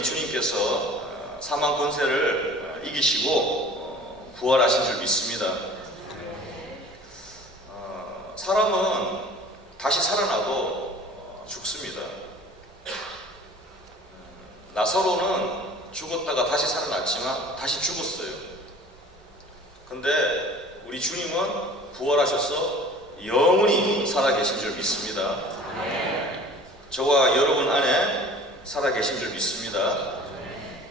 우리 주님께서 사망 권세를 이기시고 부활하신 줄 믿습니다. 사람은 다시 살아나고 죽습니다. 나사로는 죽었다가 다시 살아났지만 다시 죽었어요. 근데 우리 주님은 부활하셔서 영원히 살아계신 줄 믿습니다. 저와 여러분 안에 살아계신 줄 믿습니다.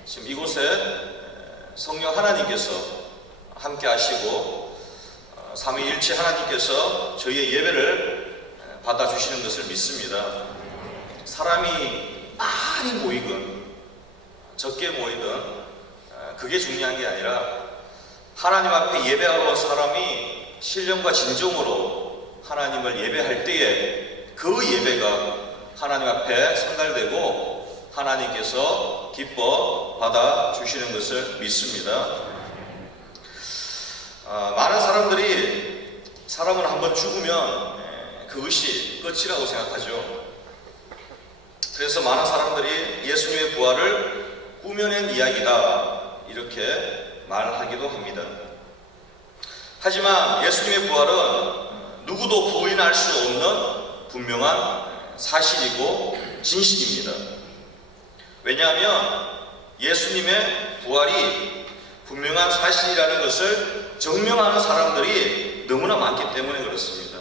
지금 이곳에 성령 하나님께서 함께 하시고 삼위일체 하나님께서 저희의 예배를 받아주시는 것을 믿습니다. 사람이 많이 모이건 적게 모이든 그게 중요한 게 아니라 하나님 앞에 예배하러 온 사람이 신령과 진정으로 하나님을 예배할 때에 그 예배가 하나님 앞에 선달되고 하나님께서 기뻐 받아주시는 것을 믿습니다. 많은 사람들이 사람은 한번 죽으면 그것이 끝이라고 생각하죠. 그래서 많은 사람들이 예수님의 부활을 꾸며낸 이야기다 이렇게 말하기도 합니다. 하지만 예수님의 부활은 누구도 부인할 수 없는 분명한 사실이고 진실입니다. 왜냐하면 예수님의 부활이 분명한 사실이라는 것을 증명하는 사람들이 너무나 많기 때문에 그렇습니다.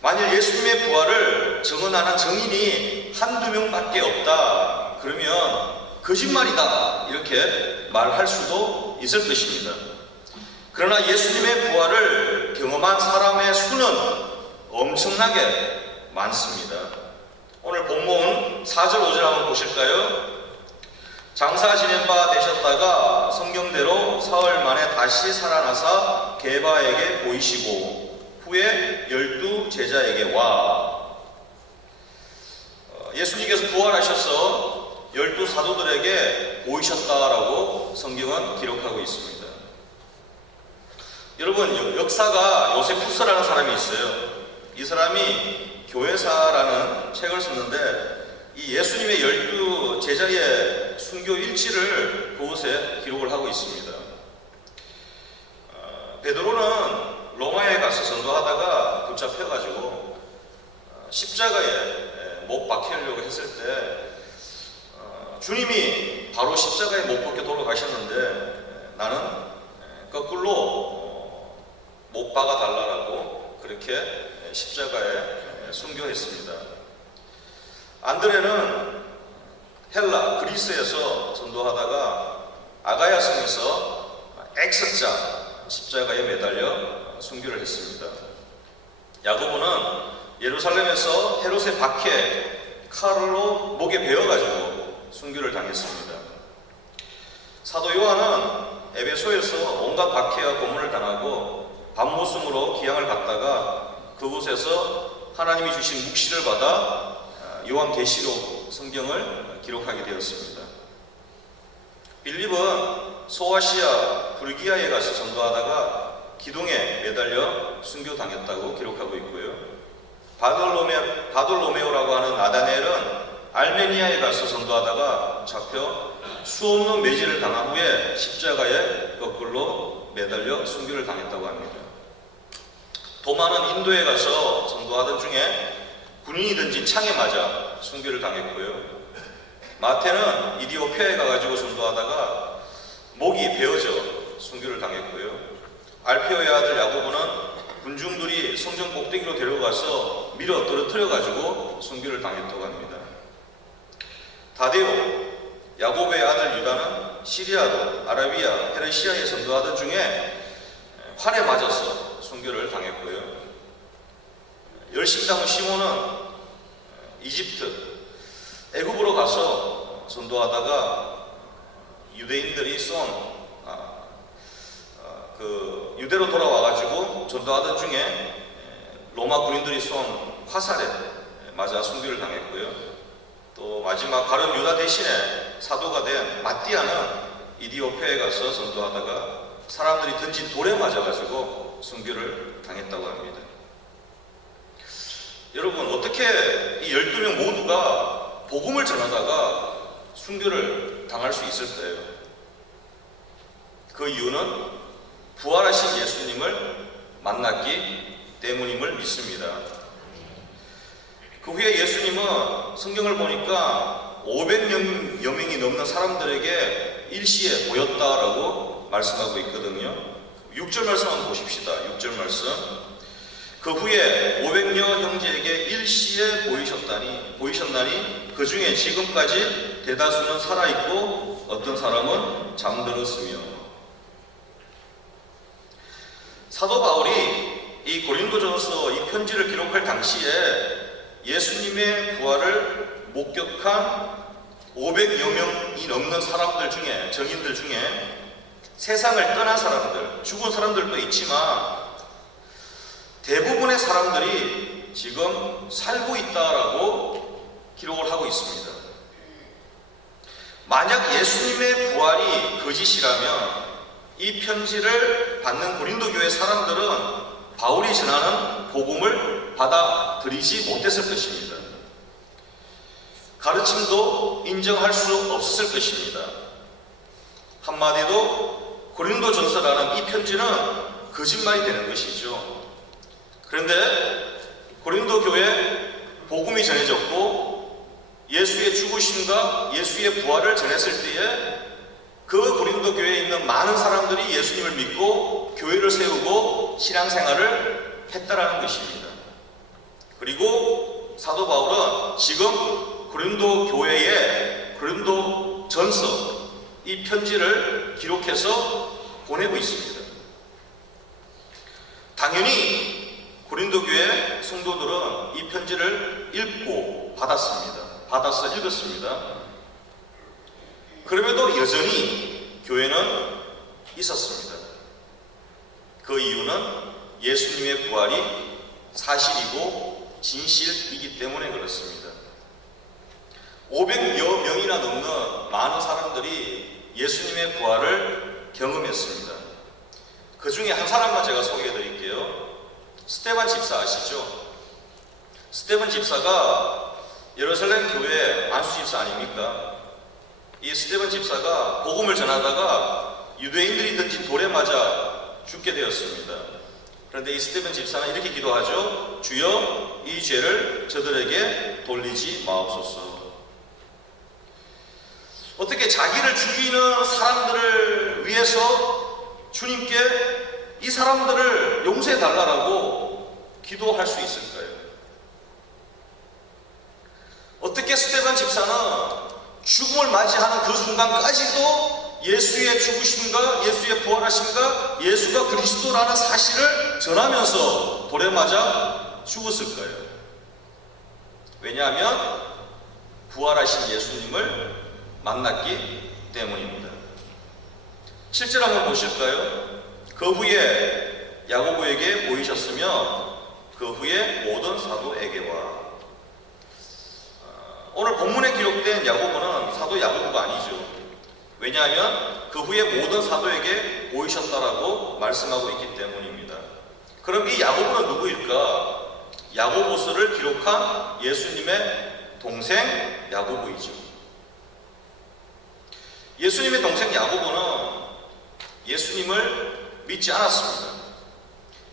만일 예수님의 부활을 증언하는 증인이 한두 명밖에 없다 그러면 거짓말이다 이렇게 말할 수도 있을 것입니다. 그러나 예수님의 부활을 경험한 사람의 수는 엄청나게 많습니다. 오늘 본문 4절 5절 한번 보실까요? 장사 지낸 바 되셨다가 성경대로 사흘 만에 다시 살아나사 게바에게 보이시고 후에 12 제자에게 와. 예수님께서 부활하셔서 12 사도들에게 보이셨다라고 성경은 기록하고 있습니다. 여러분, 역사가 요세푸스라는 사람이 있어요. 이 사람이 교회사라는 책을 썼는데 이 예수님의 12 제자의 순교 일지를 그곳에 기록을 하고 있습니다. 베드로는 로마에 가서 전도하다가 붙잡혀가지고 십자가에 못 박히려고 했을 때 주님이 바로 십자가에 못 박혀 돌아가셨는데 나는 거꾸로 못 박아 달라고 그렇게 십자가에 순교했습니다. 안드레는 헬라 그리스에서 전도하다가 아가야 성에서 X자 십자가에 매달려 순교를 했습니다. 야고보는 예루살렘에서 헤롯의 박해 칼로 목에 베어가지고 순교를 당했습니다. 사도 요한은 에베소에서 온갖 박해와 고문을 당하고 밤모승으로 기양을 갔다가 그곳에서 하나님이 주신 묵시를 받아 요한계시록 성경을 기록하게 되었습니다. 빌립은 소아시아 불기아에 가서 전도하다가 기둥에 매달려 순교당했다고 기록하고 있고요. 바돌로메오라고 하는 나다넬은 알메니아에 가서 전도하다가 잡혀 수없는 매질을 당한 후에 십자가에 거꾸로 매달려 순교를 당했다고 합니다. 도마는 인도에 가서 전도하던 중에 군인이 던진 창에 맞아 순교를 당했고요. 마태는 이디오피아에 가가지고 전도하다가 목이 베어져 순교를 당했고요. 알페오의 아들 야고보는 군중들이 성전 꼭대기로 데려가서 밀어 떨어뜨려가지고 순교를 당했다고 합니다. 다데오, 야고보의 아들 유다는 시리아도 아라비아, 페르시아에 전도하던 중에 활에 맞아서 순교를 당했고요. 열심히 담은 시몬은 이집트, 애굽으로 가서 전도하다가 유대인들이 쏜 유대로 돌아와가지고 전도하던 중에 로마 군인들이 쏜 화살에 맞아 순교를 당했고요. 또 마지막 가룟 유다 대신에 사도가 된 마띠아는 이디오피아에 가서 전도하다가 사람들이 던진 돌에 맞아가지고 순교를 당했다고 합니다. 여러분, 어떻게 이 12명 모두가 복음을 전하다가 순교를 당할 수 있을까요? 그 이유는 부활하신 예수님을 만났기 때문임을 믿습니다. 그 후에 예수님은 성경을 보니까 500여 명이 넘는 사람들에게 일시에 보였다라고 말씀하고 있거든요. 6절 말씀 한번 보십시다. 6절 말씀. 그 후에 500여 형제에게 일시에 보이셨나니 그 중에 지금까지 대다수는 살아있고 어떤 사람은 잠들었으며. 사도 바울이 이 고린도전서 이 편지를 기록할 당시에 예수님의 부활을 목격한 500여 명이 넘는 사람들 중에, 정인들 중에 세상을 떠난 사람들, 죽은 사람들도 있지만 대부분의 사람들이 지금 살고 있다라고 기록을 하고 있습니다. 만약 예수님의 부활이 거짓이라면 이 편지를 받는 고린도 교회 사람들은 바울이 전하는 복음을 받아들이지 못했을 것입니다. 가르침도 인정할 수 없었을 것입니다. 한마디로 고린도전서라는 이 편지는 거짓말이 되는 것이죠. 그런데 고린도 교회에 복음이 전해졌고 예수의 죽으심과 예수의 부활을 전했을 때에 그 고린도 교회에 있는 많은 사람들이 예수님을 믿고 교회를 세우고 신앙생활을 했다라는 것입니다. 그리고 사도 바울은 지금 고린도 교회에 고린도 전서 이 편지를 기록해서 보내고 있습니다. 당연히 고린도 교회 성도들은 이 편지를 읽고 받아서 읽었습니다. 그럼에도 여전히 교회는 있었습니다. 그 이유는 예수님의 부활이 사실이고 진실이기 때문에 그렇습니다. 500여 명이나 넘는 많은 사람들이 예수님의 부활을 경험했습니다. 그 중에 한 사람만 제가 소개해 드릴게요. 스데반 집사 아시죠? 스데반 집사가 예루살렘 교회 안수 집사 아닙니까? 이 스데반 집사가 복음을 전하다가 유대인들이 던진 돌에 맞아 죽게 되었습니다. 그런데 이 스데반 집사는 이렇게 기도하죠. 주여 이 죄를 저들에게 돌리지 마옵소서. 어떻게 자기를 죽이는 사람들을 위해서 주님께 이 사람들을 용서해 달라고 기도할 수 있을까요? 어떻게 스데반 집사는 죽음을 맞이하는 그 순간까지도 예수의 죽으심과 예수의 부활하심과 예수가 그리스도라는 사실을 전하면서 돌에 맞아 죽었을까요? 왜냐하면 부활하신 예수님을 만났기 때문입니다. 7절 한번 보실까요? 그 후에 야고보에게 보이셨으며 그 후에 모든 사도에게와. 오늘 본문에 기록된 야고보는 사도 야고보가 아니죠. 왜냐하면 그 후에 모든 사도에게 보이셨다라고 말씀하고 있기 때문입니다. 그럼 이 야고보는 누구일까? 야고보서를 기록한 예수님의 동생 야고보이죠. 예수님의 동생 야고보는 예수님을 믿지 않았습니다.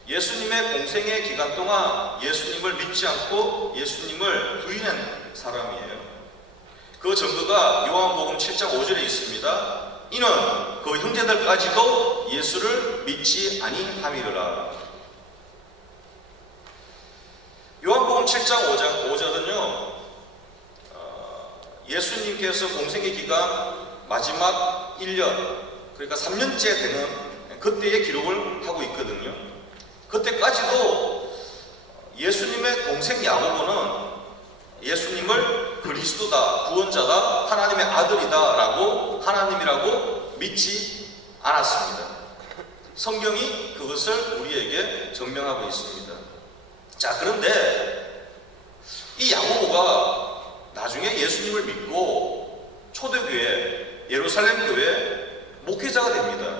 예수님의 공생의 기간 동안 예수님을 믿지 않고 예수님을 부인한 사람이에요. 그 증거가 요한복음 7장 5절에 있습니다. 이는 그 형제들까지도 예수를 믿지 아니함이라. 요한복음 7장 5절은요, 예수님께서 공생의 기간 마지막 1년, 그러니까 3년째 되는 그때의 기록을 하고 있거든요. 그때까지도 예수님의 동생 야고보는 예수님을 그리스도다, 구원자다, 하나님의 아들이다 라고, 하나님이라고 믿지 않았습니다. 성경이 그것을 우리에게 증명하고 있습니다. 자, 그런데 이 야고보가 나중에 예수님을 믿고 초대교회, 예루살렘 교회 목회자가 됩니다.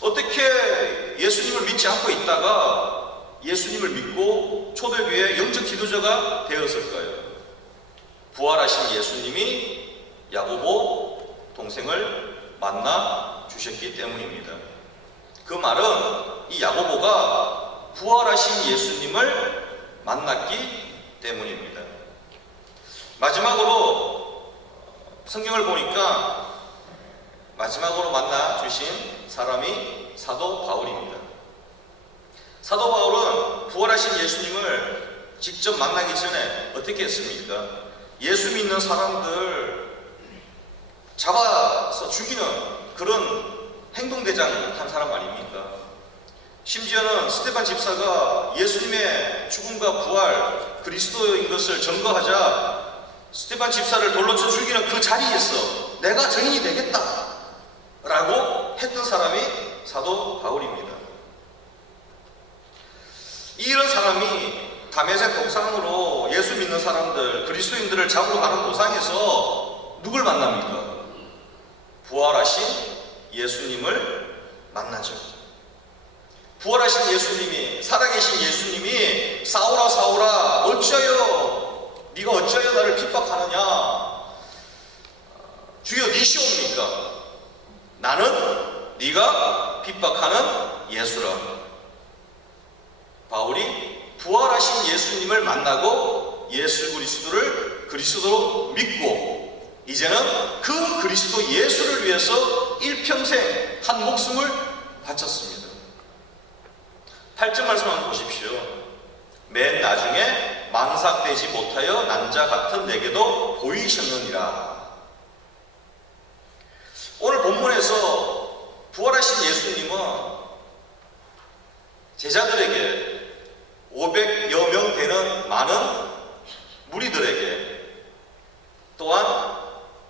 어떻게 예수님을 믿지 않고 있다가 예수님을 믿고 초대교회 영적 지도자가 되었을까요? 부활하신 예수님이 야고보 동생을 만나 주셨기 때문입니다. 그 말은 이 야고보가 부활하신 예수님을 만났기 때문입니다. 마지막으로 성경을 보니까 마지막으로 만나 주신 사람이 사도 바울입니다. 사도 바울은 부활하신 예수님을 직접 만나기 전에 어떻게 했습니까? 예수 믿는 사람들 잡아서 죽이는 그런 행동대장 한 사람 아닙니까? 심지어는 스데반 집사가 예수님의 죽음과 부활, 그리스도인 것을 증거하자 스데반 집사를 돌로 쳐 죽이는 그 자리에서 내가 증인이 되겠다 라고 했던 사람이 사도 바울입니다. 이런 사람이 다메섹 동상으로 예수 믿는 사람들, 그리스도인들을 잡으러 가는 도상에서 누굴 만납니까? 부활하신 예수님을 만나죠. 부활하신 예수님이, 살아계신 예수님이 사울아 사울아 어찌하여 네가 어찌하여 나를 핍박하느냐? 주여 니시옵니까? 나는 네가 핍박하는 예수라. 바울이 부활하신 예수님을 만나고 예수 그리스도를 그리스도로 믿고 이제는 그 그리스도 예수를 위해서 일평생 한 목숨을 바쳤습니다. 8절 말씀 한번 보십시오. 맨 나중에 만삭되지 못하여 난자 같은 내게도 보이셨느니라. 오늘 본문에서 부활하신 예수님은 제자들에게 500여 명 되는 많은 무리들에게 또한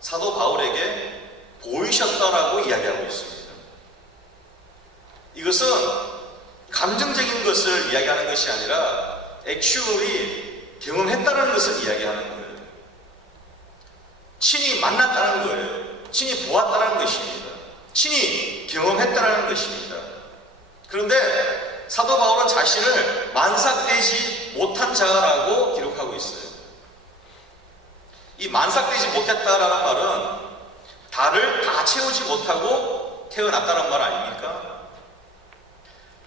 사도 바울에게 보이셨다라고 이야기하고 있습니다. 이것은 감정적인 것을 이야기하는 것이 아니라 액츄얼이 경험했다는 것을 이야기하는 거예요. 친히 만났다는 거예요. 친히 보았다는 것입니다. 친히 경험했다는 것입니다. 그런데 사도 바울은 자신을 만삭되지 못한 자라고 기록하고 있어요. 이 만삭되지 못했다라는 말은 달을 다 채우지 못하고 태어났다는 말 아닙니까?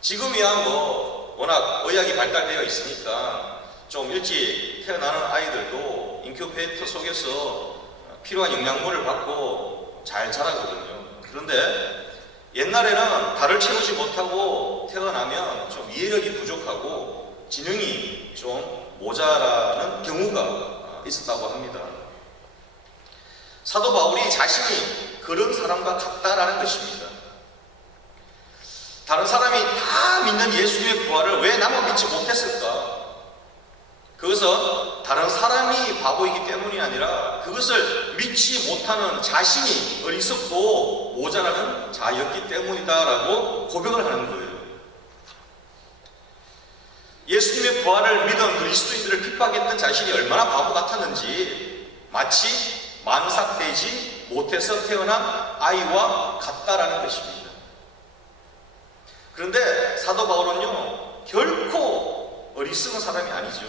지금이야 뭐 워낙 의학이 발달되어 있으니까 좀 일찍 태어나는 아이들도 인큐베이터 속에서 필요한 영양분을 받고 잘 자라거든요. 그런데 옛날에는 달을 채우지 못하고 태어나면 좀 이해력이 부족하고 지능이 좀 모자라는 경우가 있었다고 합니다. 사도 바울이 자신이 그런 사람과 같다라는 것입니다. 다른 사람이 다 믿는 예수님의 부활을 왜 나만 믿지 못했을까? 그것은 다른 사람이 바보이기 때문이 아니라 그것을 믿지 못하는 자신이 어리석고 모자라는 자였기 때문이다라고 고백을 하는 거예요. 예수님의 부활을 믿은 그리스도인들을 핍박했던 자신이 얼마나 바보 같았는지 마치 만삭되지 못해서 태어난 아이와 같다라는 것입니다. 그런데 사도 바울은요 결코 어리석은 사람이 아니죠.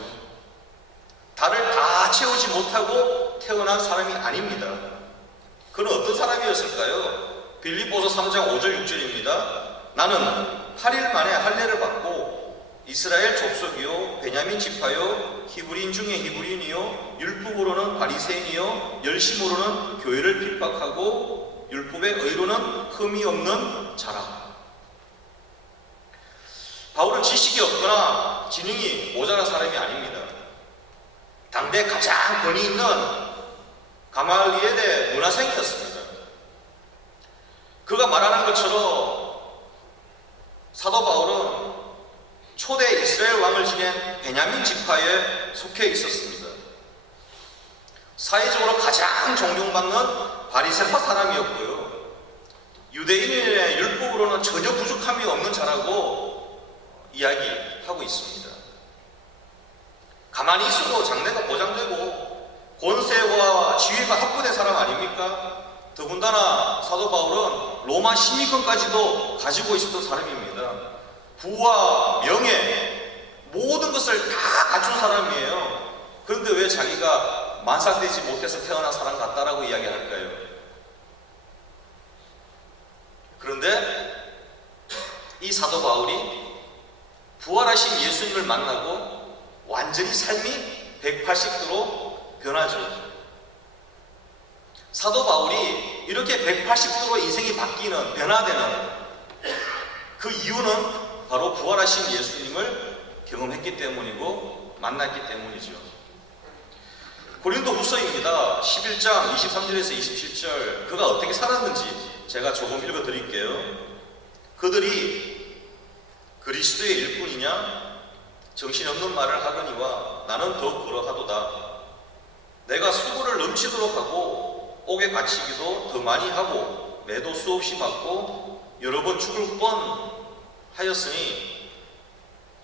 달을 다 채우지 못하고 태어난 사람이 아닙니다. 그는 어떤 사람이었을까요? 빌립보서 3장 5절 6절입니다. 나는 8일 만에 할례를 받고 이스라엘 족속이요 베냐민 지파요 히브리인 중에 히브리인이요 율법으로는 바리새인이요 열심으로는 교회를 핍박하고 율법의 의로는 흠이 없는 자라. 바울은 지식이 없거나 지능이 모자란 사람이 아닙니다. 당대 가장 권위 있는 가말리엘의 문화생이었습니다. 그가 말하는 것처럼 사도 바울은 초대 이스라엘 왕을 지낸 베냐민 지파에 속해 있었습니다. 사회적으로 가장 존경받는 바리새파 사람이었고요. 유대인의 율법으로는 전혀 부족함이 없는 자라고 이야기하고 있습니다. 가만히 있어도 장래가 보장되고 권세와 지위가 확보된 사람 아닙니까? 더군다나 사도 바울은 로마 시민권까지도 가지고 있었던 사람입니다. 부와 명예 모든 것을 다 갖춘 사람이에요. 그런데 왜 자기가 만삭되지 못해서 태어난 사람 같다라고 이야기할까요? 그런데 이 사도 바울이 부활하신 예수님을 만나고 완전히 삶이 180도로 변하죠. 사도 바울이 이렇게 180도로 인생이 바뀌는, 변화되는 그 이유는 바로 부활하신 예수님을 경험했기 때문이고 만났기 때문이죠. 고린도 후서입니다. 11장 23절에서 27절, 그가 어떻게 살았는지 제가 조금 읽어 드릴게요. 그들이 그리스도의 일꾼이냐? 정신없는 말을 하거니와 나는 더욱 그러하도다. 내가 수고를 넘치도록 하고 옥에 갇히기도 더 많이 하고 매도 수없이 맞고 여러 번 죽을 뻔하였으니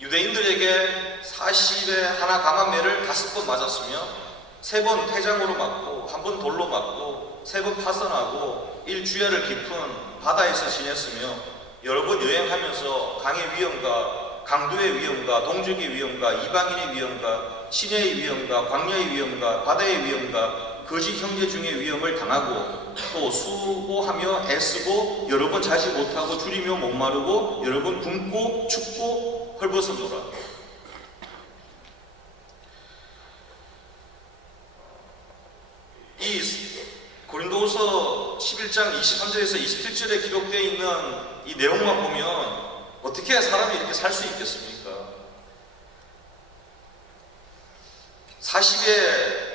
유대인들에게 40에 하나 강한 매를 5번 맞았으며 3번 태장으로 맞고 1번 돌로 맞고 3번 파선하고 일주야를 깊은 바다에서 지냈으며 여러 번 여행하면서 강의 위험과 강도의 위험과 동족의 위험과 이방인의 위험과 시내의 위험과 광야의 위험과 바다의 위험과 거짓 형제 중의 위험을 당하고 또 수고하며 애쓰고 여러 번 자지 못하고 줄이며 목마르고 여러 번 굶고 춥고 헐벗어노라. 이 고린도후서 11장 23절에서 27절에 기록되어 있는 이 내용만 보면 어떻게 사람이 이렇게 살 수 있겠습니까? 40에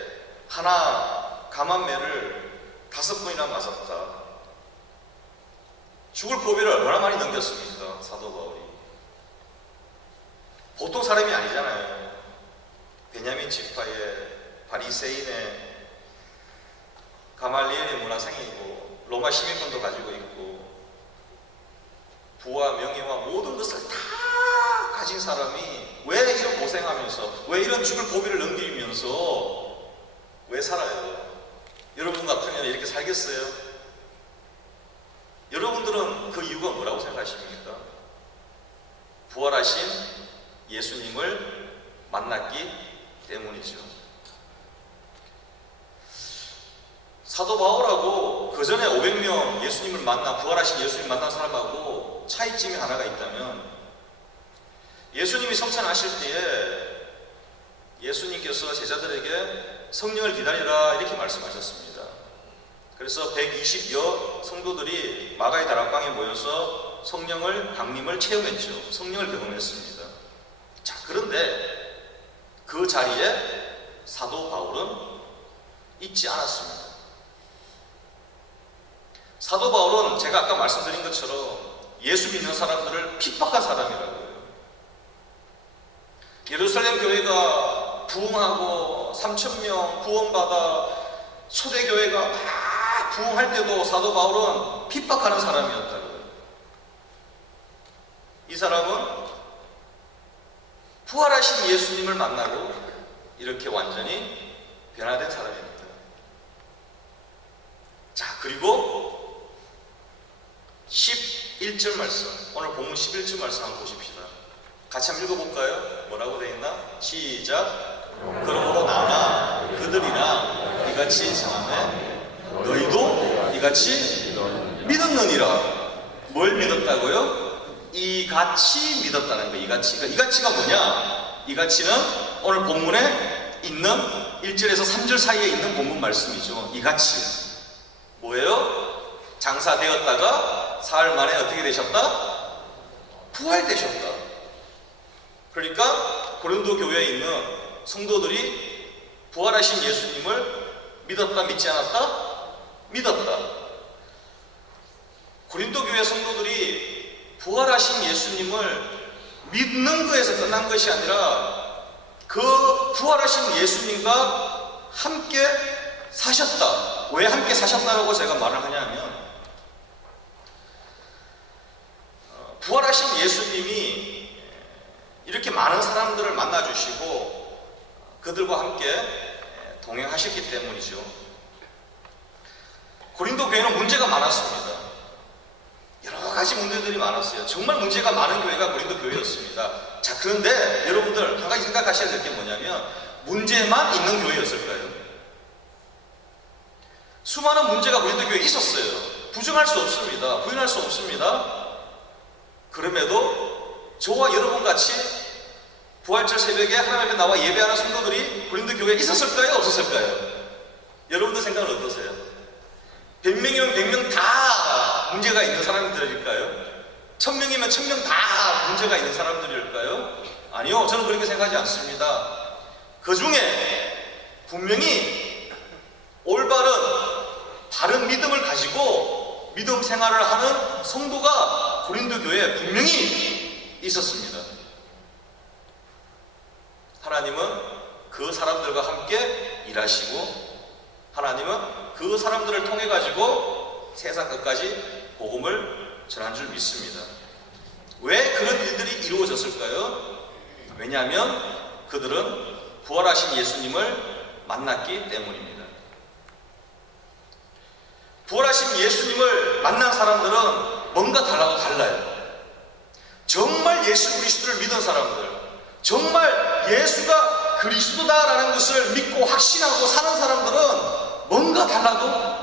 하나 감한 매를 5번이나 맞았다. 죽을 고비를 얼마나 많이 넘겼습니까? 사도 바울이. 보통 사람이 아니잖아요. 베냐민 지파의 바리새인의 가말리엘의 문화생이고 로마 시민권도 가지고 있고 부와 명예와 모든 것을 다 가진 사람이 왜 이런 고생하면서, 왜 이런 죽을 고비를 넘기면서 왜 살아요? 여러분 같으면 이렇게 살겠어요? 여러분들은 그 이유가 뭐라고 생각하십니까? 부활하신 예수님을 만났기 때문이죠. 사도 바울하고 그 전에 500명 예수님을 만나, 부활하신 예수님을 만난 사람하고 차이점이 하나가 있다면, 예수님이 성찬하실 때에 예수님께서 제자들에게 성령을 기다리라 이렇게 말씀하셨습니다. 그래서 120여 성도들이 마가의 다락방에 모여서 성령을, 강림을 체험했죠. 성령을 경험했습니다. 자, 그런데 그 자리에 사도 바울은 있지 않았습니다. 사도 바울은 제가 아까 말씀드린 것처럼 예수 믿는 사람들을 핍박한 사람이라고요. 예루살렘 교회가 부흥하고 3,000명 구원받아 초대교회가 막 부흥할 때도 사도 바울은 핍박하는 사람이었다고요. 이 사람은 부활하신 예수님을 만나고 이렇게 완전히 변화된 사람입니다. 자, 그리고 11절 말씀, 오늘 본문 11절 말씀 한번 보십시다. 같이 한번 읽어볼까요? 뭐라고 되어 있나? 시작. 그러므로 나나 그들이나 이같이 전하네 너희도 이같이 믿었느니라. 뭘 믿었다고요? 이같이 믿었다는 거예요. 이같이가 뭐냐? 이같이는 오늘 본문에 있는 1절에서 3절 사이에 있는 본문 말씀이죠. 이같이 뭐예요? 장사되었다가 사흘 만에 어떻게 되셨다? 부활되셨다. 그러니까 고린도 교회에 있는 성도들이 부활하신 예수님을 믿었다, 믿지 않았다? 믿었다. 고린도 교회 성도들이 부활하신 예수님을 믿는 것에서 끝난 것이 아니라 그 부활하신 예수님과 함께 사셨다. 왜 함께 사셨다라고 제가 말을 하냐면, 부활하신 예수님이 이렇게 많은 사람들을 만나주시고 그들과 함께 동행하셨기 때문이죠. 고린도 교회는 문제가 많았습니다. 여러 가지 문제들이 많았어요. 정말 문제가 많은 교회가 고린도 교회였습니다. 자, 그런데 여러분들 한 가지 생각하셔야 될 게 뭐냐면, 문제만 있는 교회였을까요? 수많은 문제가 고린도 교회에 있었어요. 부정할 수 없습니다. 부인할 수 없습니다. 그럼에도 저와 여러분 같이 부활절 새벽에 하나님 앞에 나와 예배하는 성도들이 고린도 교회에 있었을까요? 없었을까요? 여러분들 생각은 어떠세요? 100명이면 100명 다 문제가 있는 사람들일까요? 1000명이면 1000명 다 문제가 있는 사람들일까요? 아니요, 저는 그렇게 생각하지 않습니다. 그 중에 분명히 올바른 바른 믿음을 가지고 믿음 생활을 하는 성도가 고린도 교회에 분명히 있었습니다. 하나님은 그 사람들과 함께 일하시고 하나님은 그 사람들을 통해 가지고 세상 끝까지 복음을 전한 줄 믿습니다. 왜 그런 일들이 이루어졌을까요? 왜냐하면 그들은 부활하신 예수님을 만났기 때문입니다. 부활하신 예수님을 만난 사람들은 뭔가 달라요. 정말 예수 그리스도를 믿은 사람들, 정말 예수가 그리스도다라는 것을 믿고 확신하고 사는 사람들은 뭔가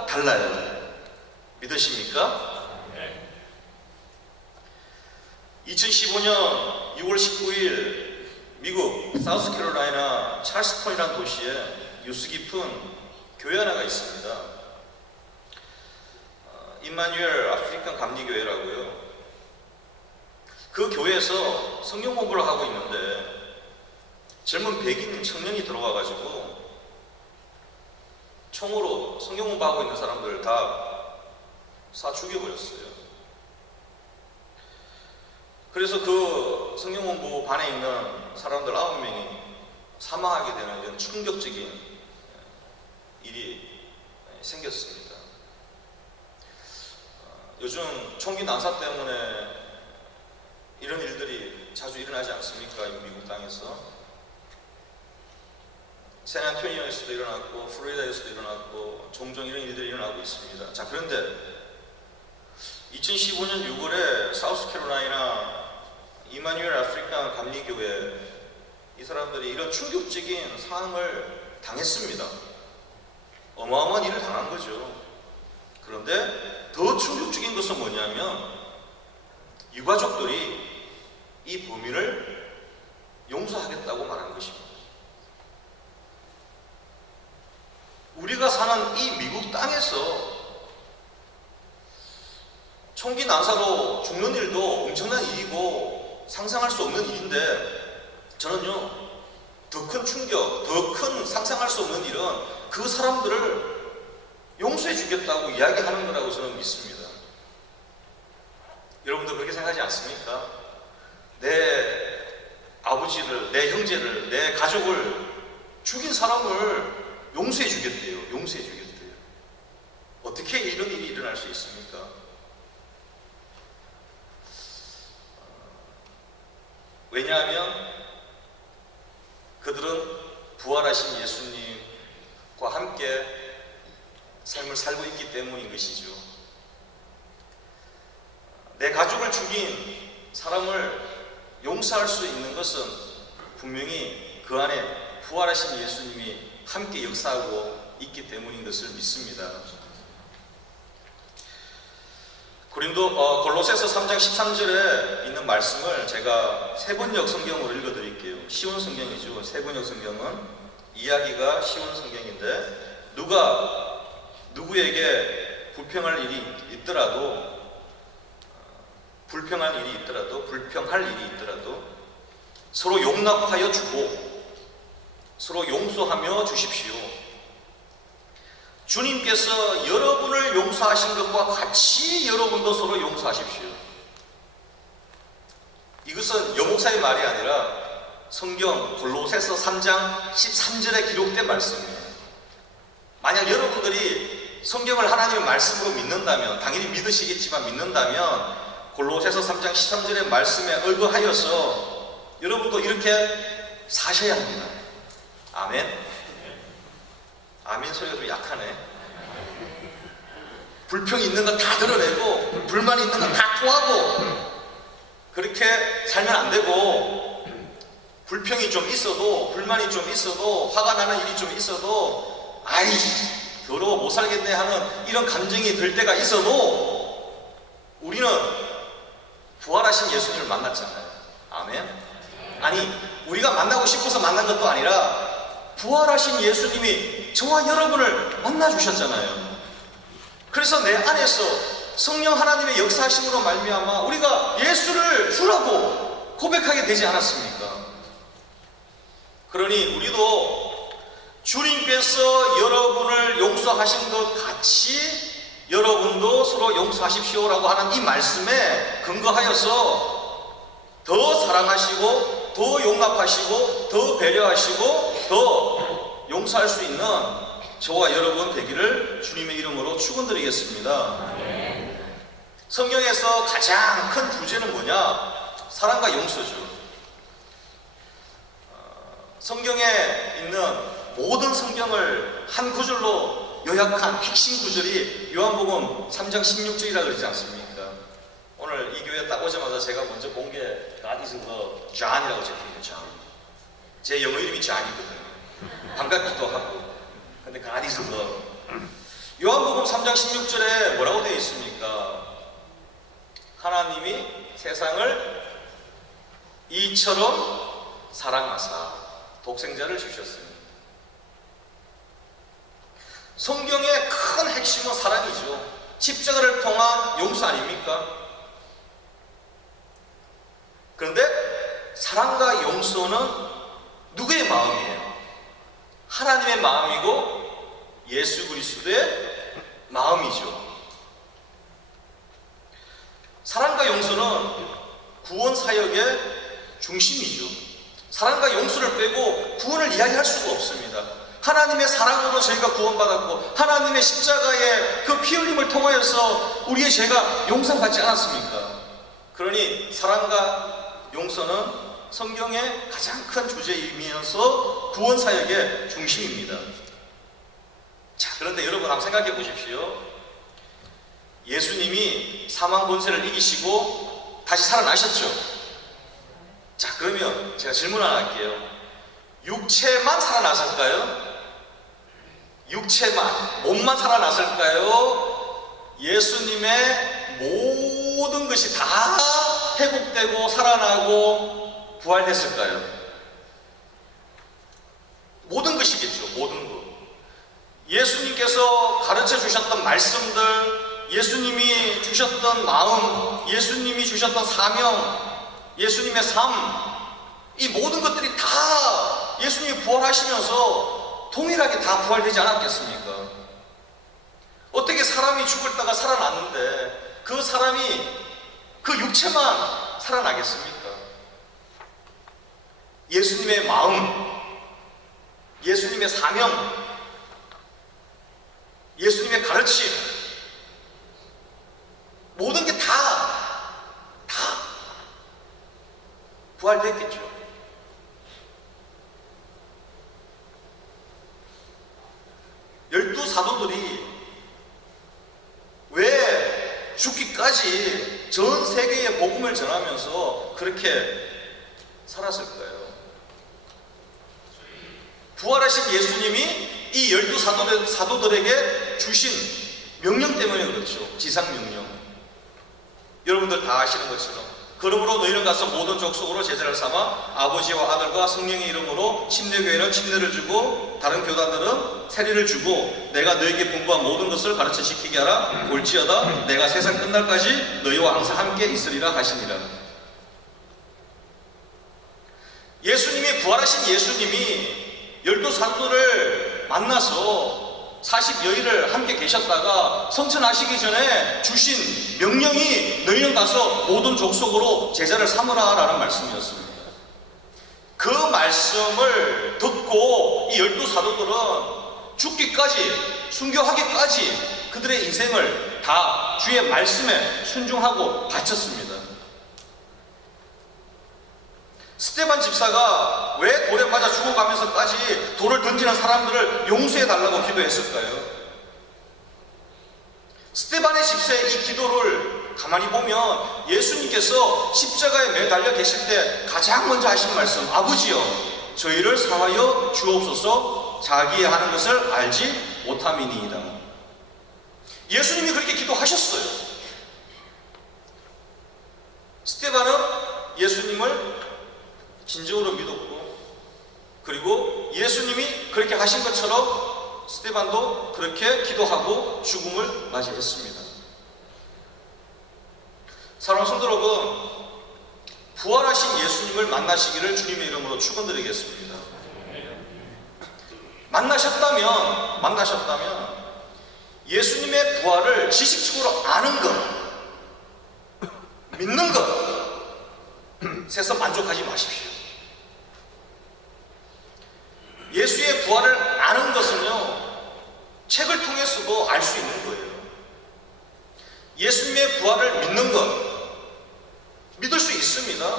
달라요. 믿으십니까? 2015년 6월 19일 미국 사우스캐롤라이나 찰스턴이라는 도시에 유수 깊은 교회 하나가 있습니다. 임마누엘 아프리칸 감리교회라고요. 그 교회에서 성경 공부를 하고 있는데 젊은 백인 청년이 들어와가지고 총으로 성경 공부하고 있는 사람들 다 쏴 죽여버렸어요. 그래서 그 성경 공부 반에 있는 사람들 9명이 사망하게 되는 이런 충격적인 일이 생겼습니다. 요즘 총기 난사 때문에 이런 일들이 자주 일어나지 않습니까? 미국 땅에서. 샌안토니오에서도 일어났고 플로리다에서도 일어났고 종종 이런 일들이 일어나고 있습니다. 자, 그런데 2015년 6월에 사우스캐롤라이나 이마누엘 아프리칸 감리교회 이 사람들이 이런 충격적인 상황을 당했습니다. 어마어마한 일을 당한 거죠. 그런데 더 충격적인 것은 뭐냐면 유가족들이 이 범인을 용서하겠다고 말한 것입니다. 우리가 사는 이 미국 땅에서 총기 난사로 죽는 일도 엄청난 일이고 상상할 수 없는 일인데 저는요, 더 큰 충격, 더 큰 상상할 수 없는 일은 그 사람들을 용서해 주겠다고 이야기하는 거라고 저는 믿습니다. 여러분도 그렇게 생각하지 않습니까? 내 아버지를, 내 형제를, 내 가족을 죽인 사람을 용서해 주겠대요. 용서해 주겠대요. 어떻게 이런 일이 일어날 수 있습니까? 왜냐하면 그들은 부활하신 예수님과 함께 삶을 살고 있기 때문인 것이죠. 내 가족을 죽인 사람을 용서할 수 있는 것은 분명히 그 안에 부활하신 예수님이 함께 역사하고 있기 때문인 것을 믿습니다. 골로새서 3장 13절에 있는 말씀을 제가 세번역 성경으로 읽어드릴게요. 쉬운 성경이죠. 세번역 성경은 이야기가 쉬운 성경인데 누가 누구에게 불평할 일이 있더라도 서로 용납하여 주고 서로 용서하며 주십시오. 주님께서 여러분을 용서하신 것과 같이 여러분도 서로 용서하십시오. 이것은 여목사의 말이 아니라 성경 골로새서 3장 13절에 기록된 말씀이에요. 만약 여러분들이 성경을 하나님의 말씀으로 믿는다면, 당연히 믿으시겠지만 믿는다면 골로새서 3장 13절의 말씀에 의거하여서 여러분도 이렇게 사셔야 합니다. 아멘. 아멘 소리가 좀 약하네. 불평이 있는 건 다 드러내고 불만이 있는 건 다 토하고 그렇게 살면 안 되고, 불평이 좀 있어도 불만이 좀 있어도 화가 나는 일이 좀 있어도 아이 더러워 못 살겠네 하는 이런 감정이 들 때가 있어도 우리는 부활하신 예수님을 만났잖아요. 아멘. 아니, 우리가 만나고 싶어서 만난 것도 아니라 부활하신 예수님이 저와 여러분을 만나주셨잖아요. 그래서 내 안에서 성령 하나님의 역사하심으로 말미암아 우리가 예수를 주라고 고백하게 되지 않았습니까? 그러니 우리도 주님께서 여러분을 용서하신 것 같이 여러분도 서로 용서하십시오라고 하는 이 말씀에 근거하여서 더 사랑하시고 더 용납하시고 더 배려하시고 더 용서할 수 있는 저와 여러분 되기를 주님의 이름으로 축원드리겠습니다. 성경에서 가장 큰 주제는 뭐냐? 사랑과 용서죠. 성경에 있는 모든 성경을 한 구절로 요약한 핵심 구절이 요한복음 3장 16절이라고 그러지 않습니까? 오늘 이 교회 딱 오자마자 제가 먼저 본 게 God is love, John이라고 적혀있는 John. 제 영어 이름이 John이거든요. 반갑기도 하고. 근데 God is love. 요한복음 3장 16절에 뭐라고 되어 있습니까? 하나님이 세상을 이처럼 사랑하사 독생자를 주셨습니다. 성경의 큰 핵심은 사랑이죠. 십자가를 통한 용서 아닙니까? 그런데 사랑과 용서는 누구의 마음이에요? 하나님의 마음이고 예수 그리스도의 마음이죠. 사랑과 용서는 구원 사역의 중심이죠. 사랑과 용서를 빼고 구원을 이야기할 수가 없습니다. 하나님의 사랑으로 저희가 구원받았고 하나님의 십자가의 그 피 흘림을 통하여서 우리의 죄가 용서받지 않았습니까? 그러니 사랑과 용서는 성경의 가장 큰 주제이면서 구원 사역의 중심입니다. 자, 그런데 여러분 한번 생각해 보십시오. 예수님이 사망 권세를 이기시고 다시 살아나셨죠? 자, 그러면 제가 질문 하나 할게요. 육체만 살아났을까요? 육체만, 몸만 살아났을까요? 예수님의 모든 것이 다 회복되고 살아나고 부활됐을까요? 모든 것이겠죠. 모든 것. 예수님께서 가르쳐 주셨던 말씀들, 예수님이 주셨던 마음, 예수님이 주셨던 사명, 예수님의 삶, 이 모든 것들이 다 예수님이 부활하시면서 동일하게 다 부활되지 않았겠습니까? 어떻게 사람이 죽었다가 살아났는데 그 사람이 그 육체만 살아나겠습니까? 예수님의 마음, 예수님의 사명, 예수님의 가르침, 모든 게 다 부활됐겠죠. 열두 사도들이 왜 죽기까지 전 세계에 복음을 전하면서 그렇게 살았을까요? 부활하신 예수님이 이 열두 사도들에게 주신 명령 때문에 그렇죠. 지상명령. 여러분들 다 아시는 것처럼 그러므로 너희는 가서 모든 족속으로 제자를 삼아 아버지와 아들과 성령의 이름으로 침례교회는 침례를 주고 다른 교단들은 세례를 주고 내가 너희에게 분부한 모든 것을 가르쳐 지키게 하라. 올지어다 내가 세상 끝날까지 너희와 항상 함께 있으리라 하시니라. 예수님이 부활하신 예수님이 열두 사도들을 만나서 40여일을 함께 계셨다가 성천하시기 전에 주신 명령이 너희는 가서 모든 족속으로 제자를 삼으라 라는 말씀이었습니다. 그 말씀을 듣고 이 열두 사도들은 죽기까지, 순교하기까지 그들의 인생을 다 주의 말씀에 순종하고 바쳤습니다. 스데반 집사가 왜 돌에 맞아 죽어가면서까지 돌을 던지는 사람들을 용서해달라고 기도했을까요? 스데반의 집사의 이 기도를 가만히 보면 예수님께서 십자가에 매달려 계실 때 가장 먼저 하신 말씀, 아버지여 저희를 사하여 주옵소서 자기의 하는 것을 알지 못함이니이다. 예수님이 그렇게 기도하셨어요. 스데반은 예수님을 진정으로 믿었고, 그리고 예수님이 그렇게 하신 것처럼 스데반도 그렇게 기도하고 죽음을 맞이했습니다. 사랑하는 성도 여러분, 부활하신 예수님을 만나시기를 주님의 이름으로 축원드리겠습니다. 만나셨다면 예수님의 부활을 지식적으로 아는 것, 믿는 것에서 만족하지 마십시오. 예수의 부활을 아는 것은요, 책을 통해서도 알 수 있는 거예요. 예수님의 부활을 믿는 것, 믿을 수 있습니다.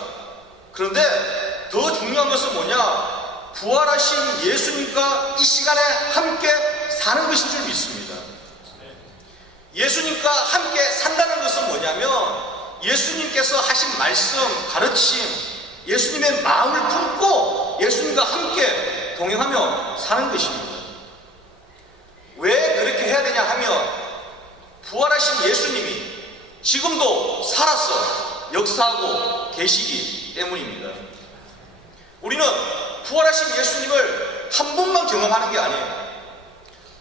그런데 더 중요한 것은 뭐냐? 부활하신 예수님과 이 시간에 함께 사는 것인 줄 믿습니다. 예수님과 함께 산다는 것은 뭐냐면 예수님께서 하신 말씀, 가르침, 예수님의 마음을 품고 예수님과 함께 동행하며 사는 것입니다. 왜 그렇게 해야 되냐 하면 부활하신 예수님이 지금도 살아서 역사하고 계시기 때문입니다. 우리는 부활하신 예수님을 한 번만 경험하는 게 아니에요.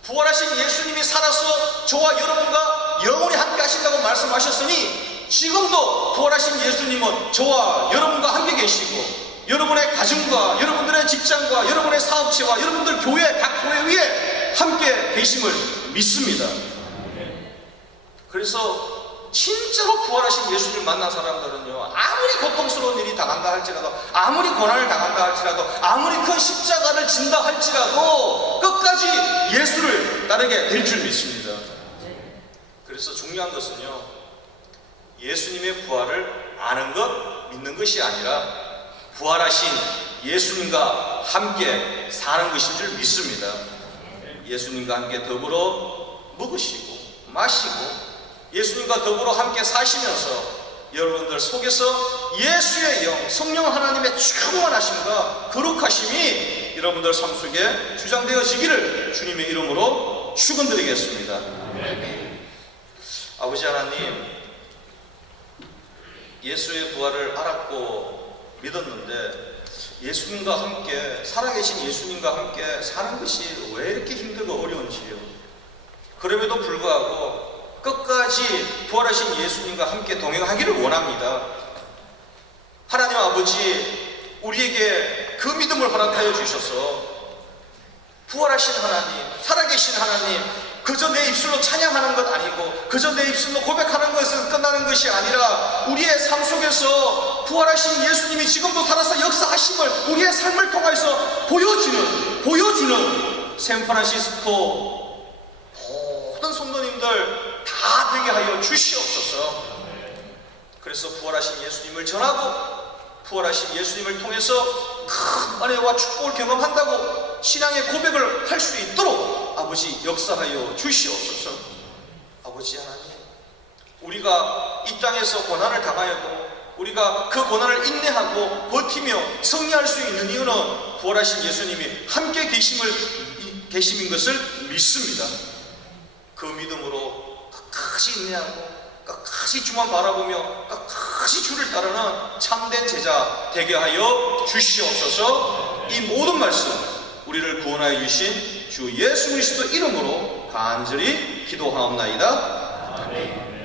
부활하신 예수님이 살아서 저와 여러분과 영원히 함께 하신다고 말씀하셨으니 지금도 부활하신 예수님은 저와 여러분과 함께 계시고 여러분의 가정과 여러분들의 직장과 여러분의 사업체와 여러분들 교회, 각 교회 위에 함께 계심을 믿습니다. 그래서 진짜로 부활하신 예수님을 만난 사람들은요, 아무리 고통스러운 일이 당한다 할지라도, 아무리 고난을 당한다 할지라도, 아무리 큰 십자가를 진다 할지라도 끝까지 예수를 따르게 될 줄 믿습니다. 그래서 중요한 것은요, 예수님의 부활을 아는 것, 믿는 것이 아니라 부활하신 예수님과 함께 사는 것인 줄 믿습니다. 예수님과 함께 더불어 먹으시고 마시고 예수님과 더불어 함께 사시면서 여러분들 속에서 예수의 영, 성령 하나님의 충만하심과 거룩하심이 여러분들 삶 속에 주장되어지기를 주님의 이름으로 축원드리겠습니다. 아버지 하나님, 예수의 부활을 알았고 믿었는데 예수님과 함께, 살아계신 예수님과 함께 사는 것이 왜 이렇게 힘들고 어려운지요. 그럼에도 불구하고 끝까지 부활하신 예수님과 함께 동행하기를 원합니다. 하나님 아버지, 우리에게 그 믿음을 허락하여 주셔서 부활하신 하나님, 살아계신 하나님, 그저 내 입술로 찬양하는 것 아니고 그저 내 입술로 고백하는 것에서 끝나는 것이 아니라 우리의 삶 속에서 부활하신 예수님이 지금도 살아서 역사하심을 우리의 삶을 통해서 보여주는 샌프란시스코 모든 성도님들 다 되게 하여 주시옵소서. 그래서 부활하신 예수님을 전하고 부활하신 예수님을 통해서 큰 은혜와 축복을 경험한다고 신앙의 고백을 할 수 있도록 아버지 역사하여 주시옵소서. 아버지 하나님, 우리가 이 땅에서 고난을 당하여도 우리가 그 고난을 인내하고 버티며 승리할 수 있는 이유는 부활하신 예수님이 함께 계심인 것을 믿습니다. 그 믿음으로 끝까지 인내하고 끝까지 주만 바라보며 끝까지 주를 따르는 참된 제자 되게 하여 주시옵소서. 이 모든 말씀 우리를 구원하여 주신 주 예수 그리스도 이름으로 간절히 기도하옵나이다. 아멘.